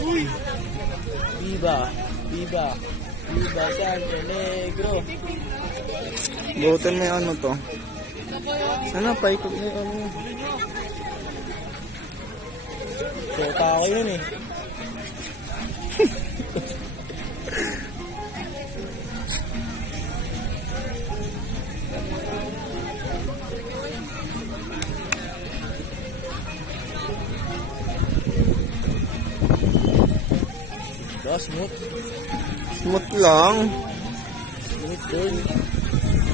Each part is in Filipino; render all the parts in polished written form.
Uy! Viva! Viva! Viva Santo Negro! Butin mo yung ano to. Sana paikot mo yung ano. Sota ako yun eh. Smooth. Smooth lang. Smooth doon.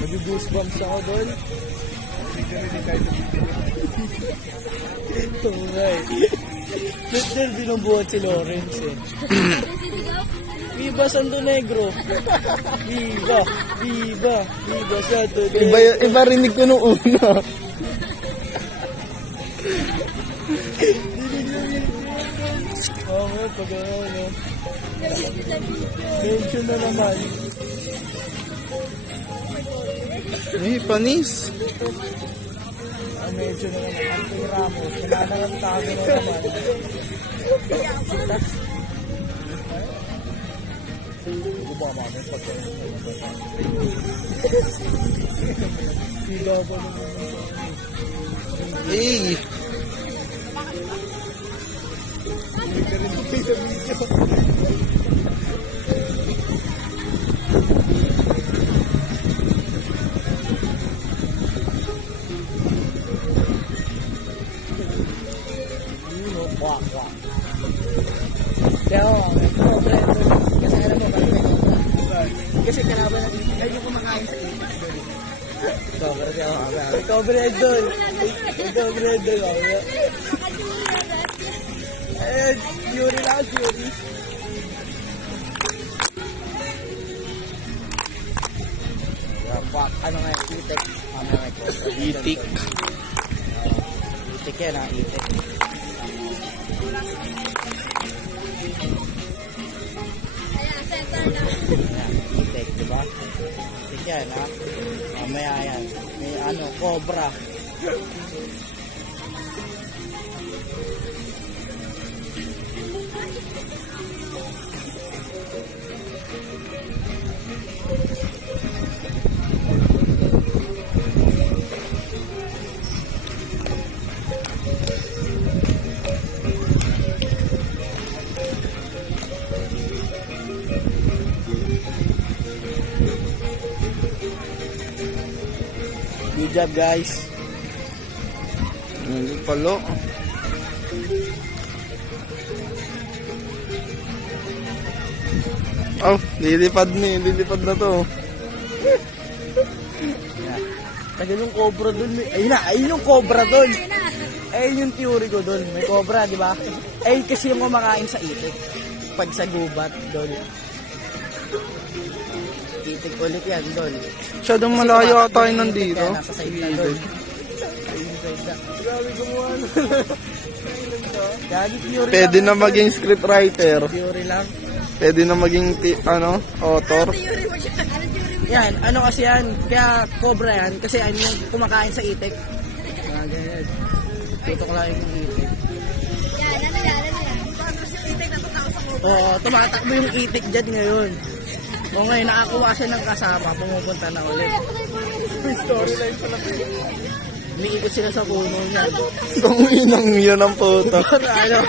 Nag-goosebumps ako doon. Tunay. Ba't doon binubuhat si Lawrence eh? Viva Santo Negro! Viva! Viva! Viva Santo Negro! Iba rinig ko nung una. Oo, pag ano. Mention na naman. Ay, panis. Mention na naman. Anthony Ramos. Kailangan tago na naman. Bumama mo pagkakas na naman. Siga ba naman? Hey! Kasi kalaban natin, ay yung kumakain sa ito. Covered doon. Covered doon. Eh, Fury lang, Fury. Ano nga yung itik? Itik. Itik yan ha, itik. Ayan, center na. Itik, diba? Itik yan ha. Mamaya yan. May ano, cobra. Good job guys. Hindi palo. Oh, lilipad na to. Tagal yung cobra dun. Ayun yung cobra dun. Ayun yung theory ko dun. May cobra, di ba? Ay, kasi yung kumakain sa itik. Pag sa gubat, dun. Itik ulit yan, dun. Masyadong malayo tayo nandito. Kaya nasa side na dun. Grabe gumawa na. Pwede na maging scriptwriter. Theory lang. Pwede na maging author. Yan, ano kasi yan, kaya cobra yan, kasi ano yung kumakain sa itik. Ganyan. Tutok lang yung itik. Yan, ano yan. Paano si itik na tumakas sa cobra? Oo, tumatakbo yung itik dyan ngayon. O ngayon, nakakuha siya ng kasama, pumupunta na ulit. Storyline pala. Umiikot sila sa puno niya. Kung inang yun ang puto. Ano?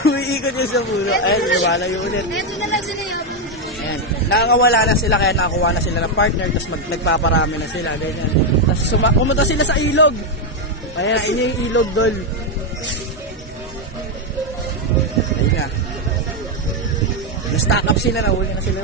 Umiikot niya sa puno. Ayun, lumalayo ulit. Eto na lang sila yun. Ayan. Nakakawala na sila kaya nakakuha na sila ng partner tapos nagpaparami na sila. Ganyan. Tapos pumunta sila sa ilog. Kaya ini yung ilog doon. Ayun na. Na-stack up sila na. Huli na sila.